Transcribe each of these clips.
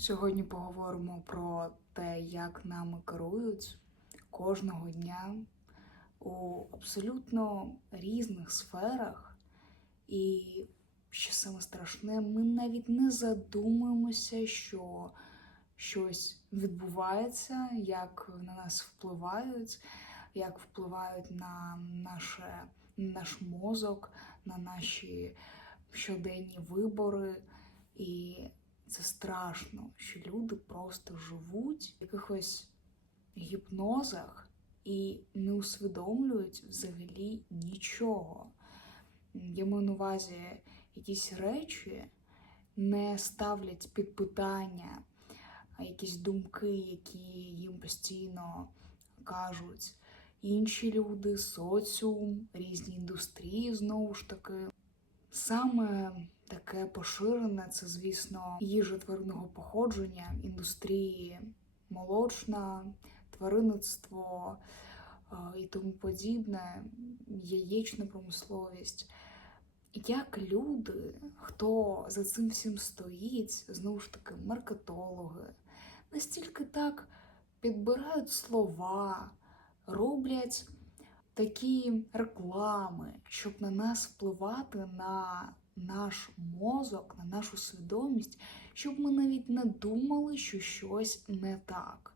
Сьогодні поговоримо про те, як нами керують кожного дня у абсолютно різних сферах. І що саме страшне, ми навіть не задумуємося, що щось відбувається, як на нас впливають, як впливають на наше, наш мозок, на наші щоденні вибори. І це страшно, що люди просто живуть в якихось гіпнозах і не усвідомлюють взагалі нічого. Я маю на увазі якісь речі не ставлять під питання, якісь думки, які їм постійно кажуть інші люди, соціум, різні індустрії знову ж таки. Саме таке поширене це, звісно, їжа тваринного походження, індустрії молочна, тваринництво е, і тому подібне, яєчна промисловість. Як люди, хто за цим всім стоїть, знову ж таки, маркетологи, настільки так підбирають слова, роблять такі реклами, щоб на нас впливати на наш мозок, на нашу свідомість, щоб ми навіть не думали, що щось не так.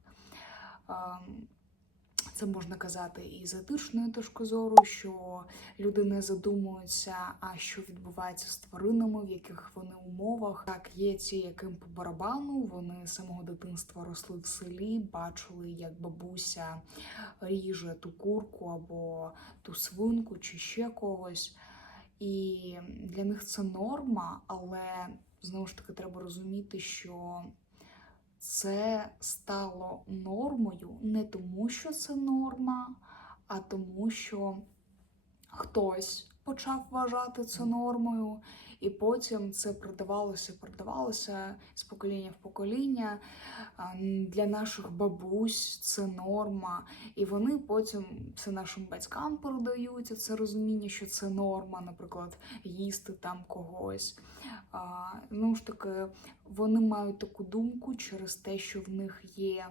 Це можна казати і з етичної точки зору, що люди не задумуються, а що відбувається з тваринами, в яких вони умовах. Так, є ті, яким по барабану, вони з самого дитинства росли в селі, бачили, як бабуся ріже ту курку або ту свинку чи ще когось. І для них це норма, але знову ж таки треба розуміти, що це стало нормою не тому, що це норма, а тому, що хтось почав вважати це нормою, і потім це продавалося, продавалося з покоління в покоління. Для наших бабусь це норма, і вони потім це нашим батькам передаються. Це розуміння, що це норма, наприклад, їсти там когось. Ну ж таки, вони мають таку думку через те, що в них є.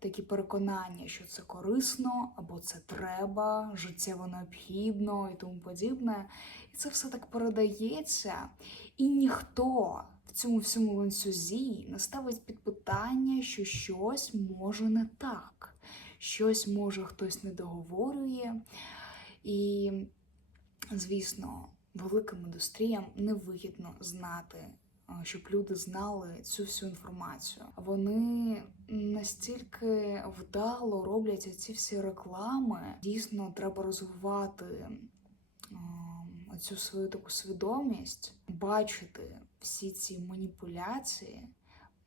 Такі переконання, що це корисно, або це треба, життєво необхідно і тому подібне. І це все так передається, і ніхто в цьому всьому ланцюзі не ставить під питання, що щось може не так, щось може хтось не договорює. І, звісно, великим індустріям невигідно знати. Щоб люди знали цю всю інформацію. Вони настільки вдало роблять ці всі реклами. Дійсно, треба розвивати цю свою таку свідомість, бачити всі ці маніпуляції,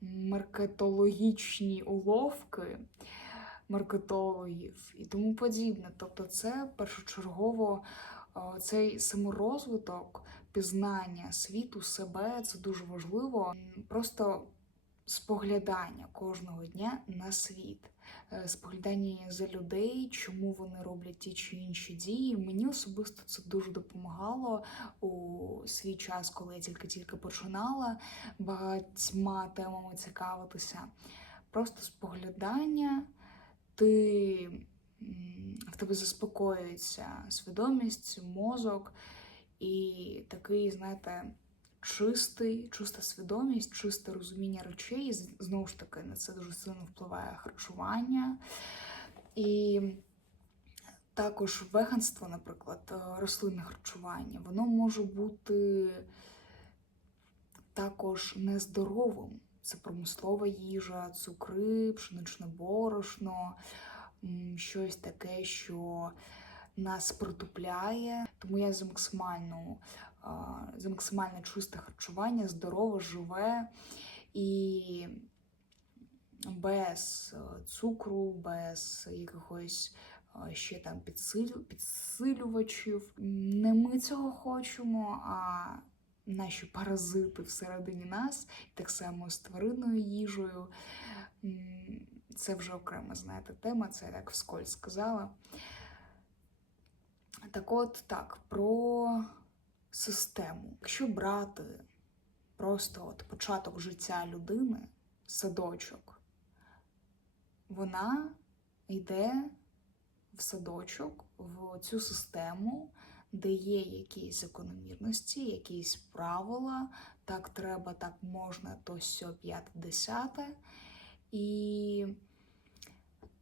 маркетологічні уловки маркетологів і тому подібне. Тобто, це першочергово цей саморозвиток, пізнання світу, себе це дуже важливо. Просто споглядання кожного дня на світ, е, споглядання за людей, чому вони роблять ті чи інші дії. Мені особисто це дуже допомагало у свій час, коли я тільки-тільки починала багатьма темами цікавитися. Просто споглядання, ти тебе заспокоюється свідомість, мозок і такий, знаєте, чистий, чиста свідомість, чисте розуміння речей. З- Знову ж таки, на це дуже сильно впливає харчування. І також веганство, наприклад, е, рослинне харчування, воно може бути також нездоровим. Це промислова їжа, цукри, пшеничне борошно, щось таке, що нас притупляє. Тому я за максимальну за максимально чисте харчування, здорове, живе і без е, цукру, без якихось е, ще там підсилю, підсилювачів. Не ми цього хочемо, а наші паразити всередині нас, так само з тваринною їжею. Це вже окрема, знаєте, тема, це я так вскользь сказала. Так от так, про систему. Якщо брати просто от початок життя людини, садочок, вона йде в садочок, в цю систему, де є якісь закономірності, якісь правила, так треба, так можна, то сьо п'яте десяте. І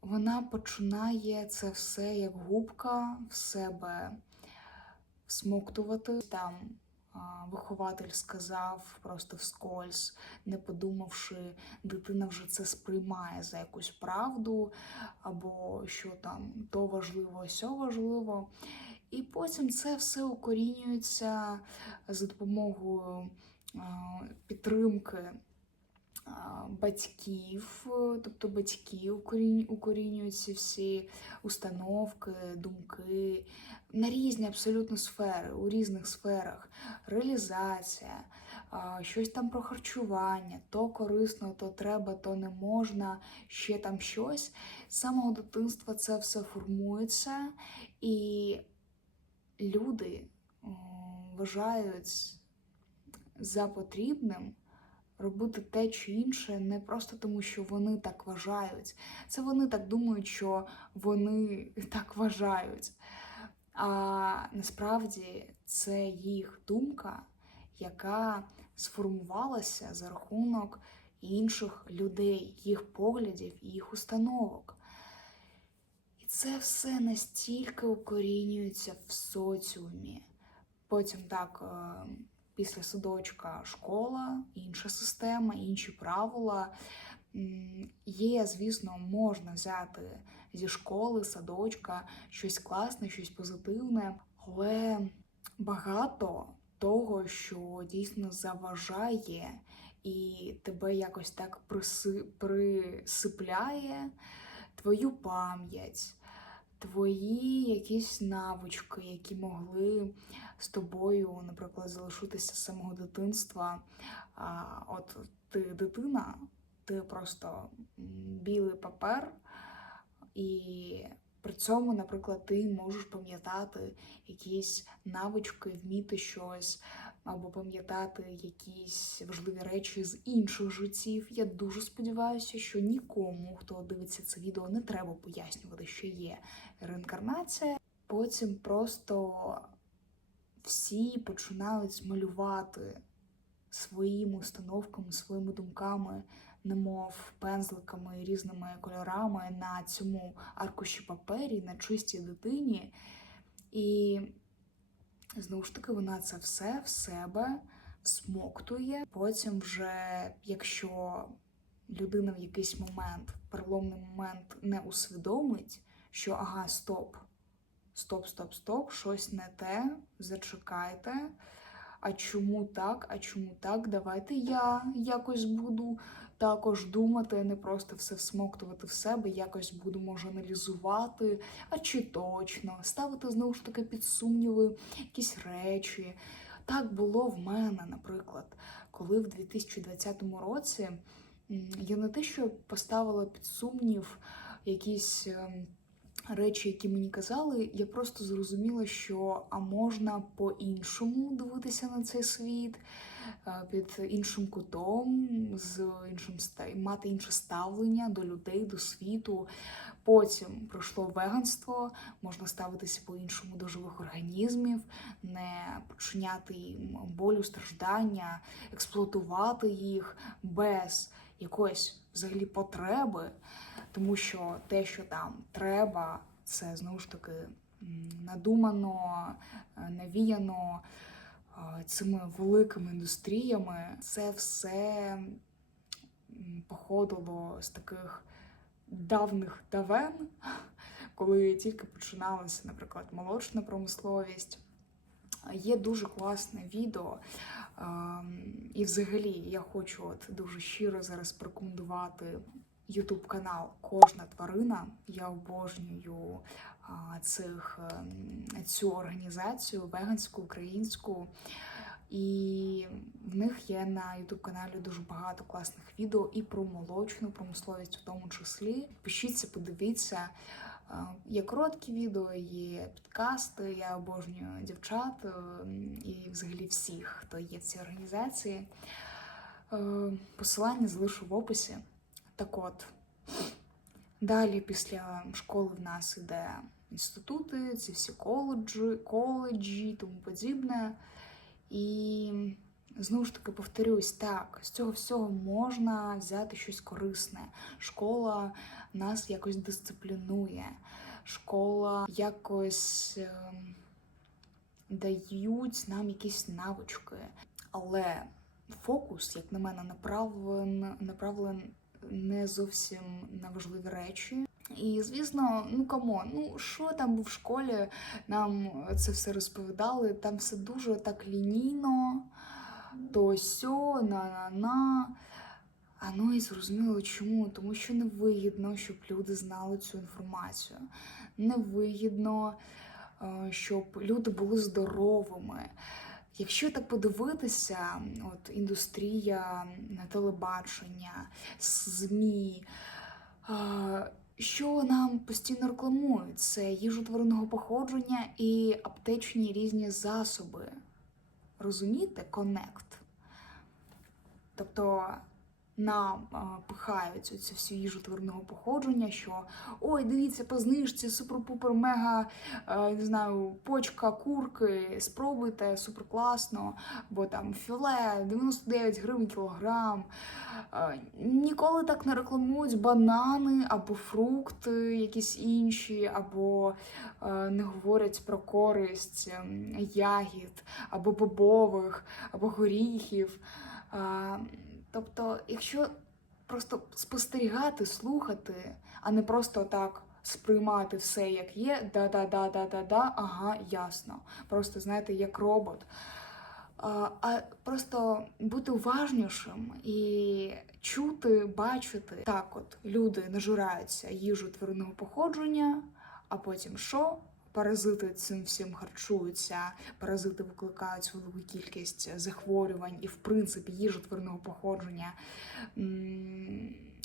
вона починає це все як губка в себе всмоктувати. Там вихователь сказав просто вскользь, не подумавши, дитина вже це сприймає за якусь правду, або що там то важливо, сьо важливо. І потім це все укорінюється за допомогою підтримки батьків, тобто батьки укорінюють ці всі установки, думки на різні абсолютно сфери, у різних сферах. Реалізація, щось там про харчування, то корисно, то треба, то не можна, ще там щось. З самого дитинства це все формується, і люди вважають за потрібним робити те чи інше не просто тому, що вони так вважають. Це вони так думають, що вони так вважають. А насправді це їх думка, яка сформувалася за рахунок інших людей, їх поглядів, їх установок. І це все настільки укорінюється в соціумі. Потім так, е, після садочка школа, інша система, інші правила. Є, звісно, можна взяти зі школи, садочка щось класне, щось позитивне, але багато того, що дійсно заважає і тебе якось так приси, присипляє твою пам'ять, твої якісь навички, які могли з тобою, наприклад, залишитися з самого дитинства. От ти дитина, ти просто білий папер, і при цьому, наприклад, ти можеш пам'ятати якісь навички, вміти щось, або пам'ятати якісь важливі речі з інших життів. Я дуже сподіваюся, що нікому, хто дивиться це відео, не треба пояснювати, що є реінкарнація. Потім просто всі починають малювати своїми установками, своїми думками, немов пензликами і різними кольорами на цьому аркуші папері, на чистій дитині. І знову ж таки, вона це все в себе всмоктує. Потім, вже, якщо людина в якийсь момент, переломний момент, не усвідомить, що ага, стоп, стоп, стоп, стоп, щось не те, зачекайте. А чому так? А чому так? Давайте я якось буду також думати, не просто все всмоктувати в себе, якось буду може аналізувати, а чи точно, ставити знову ж таки під сумніви якісь речі. Так було в мене, наприклад, коли в 2020 році я не те, що поставила під сумнів якісь. Речі, які мені казали, я просто зрозуміла, що а можна по-іншому дивитися на цей світ, е, під іншим кутом, з іншим мати інше ставлення до людей, до світу. Потім пройшло веганство, можна ставитися по-іншому до живих організмів, не починяти їм болю, страждання, експлуатувати їх без якоїсь взагалі потреби, тому що те, що там треба, це знову ж таки надумано, е, навіяно е, цими великими індустріями. Це все походило з таких давних давен, коли тільки починалася, наприклад, молочна промисловість. Є дуже класне відео. ем, І взагалі я хочу от дуже щиро зараз порекомендувати YouTube канал Кожна тварина. Я обожнюю цих, ем, цю організацію веганську, українську. І в них є на youtube каналі дуже багато класних відео і про молочну промисловість в тому числі. Пишіться, подивіться. Е, Є короткі відео, є підкасти. Я обожнюю дівчат е, і взагалі всіх, хто є в цій організації. Е, Посилання залишу в описі. Так от, далі після школи в нас іде інститути, ці всі коледжі, коледжі тому подібне. І знову ж таки повторюсь, так, з цього всього можна взяти щось корисне. Школа нас якось дисциплінує, школа якось ем, дають нам якісь навички. Але фокус, як на мене, направлен, направлен не зовсім на важливі речі. І звісно, ну камон, ну що там в школі нам це все розповідали? Там все дуже так лінійно, то сьо, на-на-на. А ну і зрозуміло чому, тому що невигідно, щоб люди знали цю інформацію. Невигідно, е, щоб люди були здоровими. Якщо так подивитися, от індустрія телебачення, ЗМІ, що нам постійно рекламують? Це їжу тваринного походження і аптечні різні засоби. Розумієте? Коннект. Тобто нам пихають всю їжу тваринного походження, що ой, дивіться, по знижці, супер-пупер, мега, е, не знаю, почка, курки, спробуйте, супер класно, бо там філе 99 гривень кілограм. Е, Ніколи так не рекламують банани або фрукти, якісь інші, або е, не говорять про користь ем, ягід, або бобових, або горіхів. Тобто, якщо просто спостерігати, слухати, а не просто так сприймати все, як є, да-да-да-да-да-да, ага, ясно. Просто, знаєте, як робот. А просто бути уважнішим і чути, бачити. Так, от люди нажираються їжу тваринного походження, а потім що? Паразити цим всім харчуються, паразити викликають велику кількість захворювань, і, в принципі, їжа тваринного походження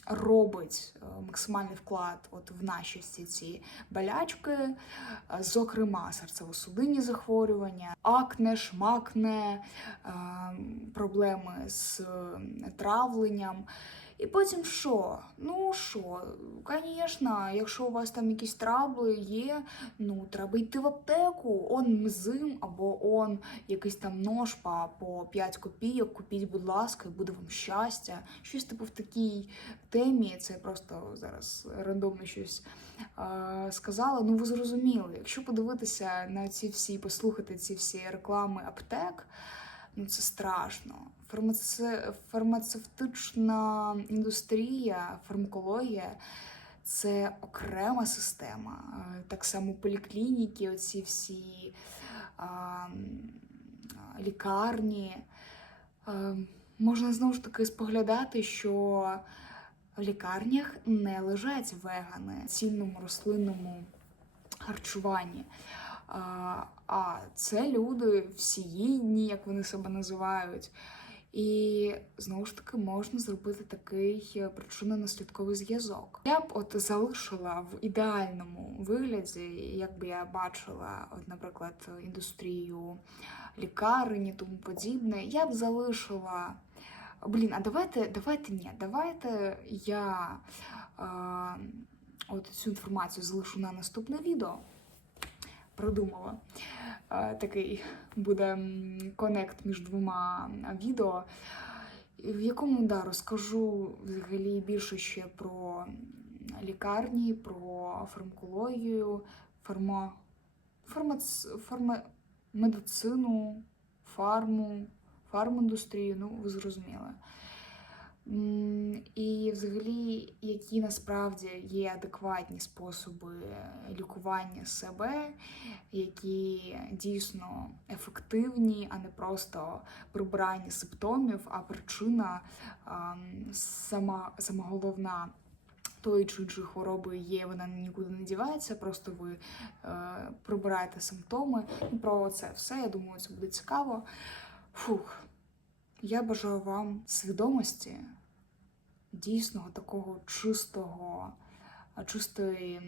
робить е, максимальний вклад от в наші всі ці болячки, е, зокрема серцево-судинні захворювання, акне, шмакне, е, проблеми з травленням. І потім що? Ну що, звісно, якщо у вас там якісь трабли є, ну треба йти в аптеку, он мзим або он якийсь там нож по, по 5 копійок, купіть, будь ласка, і буде вам щастя. Щось типу в такій темі, це просто зараз рандомно щось е, сказала. Ну ви зрозуміли, якщо подивитися на ці всі, послухати ці всі реклами аптек. Ну, це страшно. Фармаце... Фармацевтична індустрія, фармакологія це окрема система. Е, Так само поліклініки, оці всі а, лікарні. А, можна знову ж таки споглядати, що в лікарнях не лежать вегани в цільному рослинному харчуванні. А, це люди всіїдні, як вони себе називають. І знову ж таки можна зробити такий причинно-наслідковий зв'язок. Я б от залишила в ідеальному вигляді, як би я бачила, от, наприклад, індустрію лікарень і тому подібне. Я б залишила. Блін, а давайте, давайте ні, давайте я е, от цю інформацію залишу на наступне відео. Продумала. Е, такий буде конект між двома відео, в якому да, розкажу взагалі більше ще про лікарні, про фармакологію, фарма, фармац, фарма, медицину, фарму, фарміндустрію, ну, ви зрозуміли. І взагалі, які насправді є адекватні способи лікування себе, які дійсно ефективні, а не просто прибирання симптомів, а причина ам, сама, сама головна. Тої чи іншої хвороби є, вона нікуди не дівається, просто ви е, прибираєте симптоми. І про це все. Я думаю, це буде цікаво. Фух. Я бажаю вам свідомості, дійсного такого чистого, чистої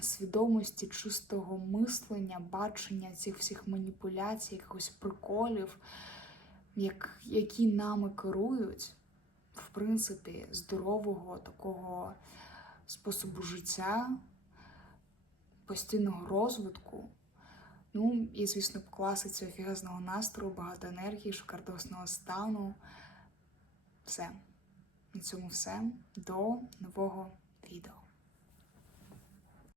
свідомості, чистого мислення, бачення цих всіх маніпуляцій, якихось приколів. як, які нами керують, в принципі, здорового такого способу життя, постійного розвитку. Ну і, звісно, по класиці офігезного настрою, багато енергії, шикардосного стану. Все. На цьому все. До нового відео.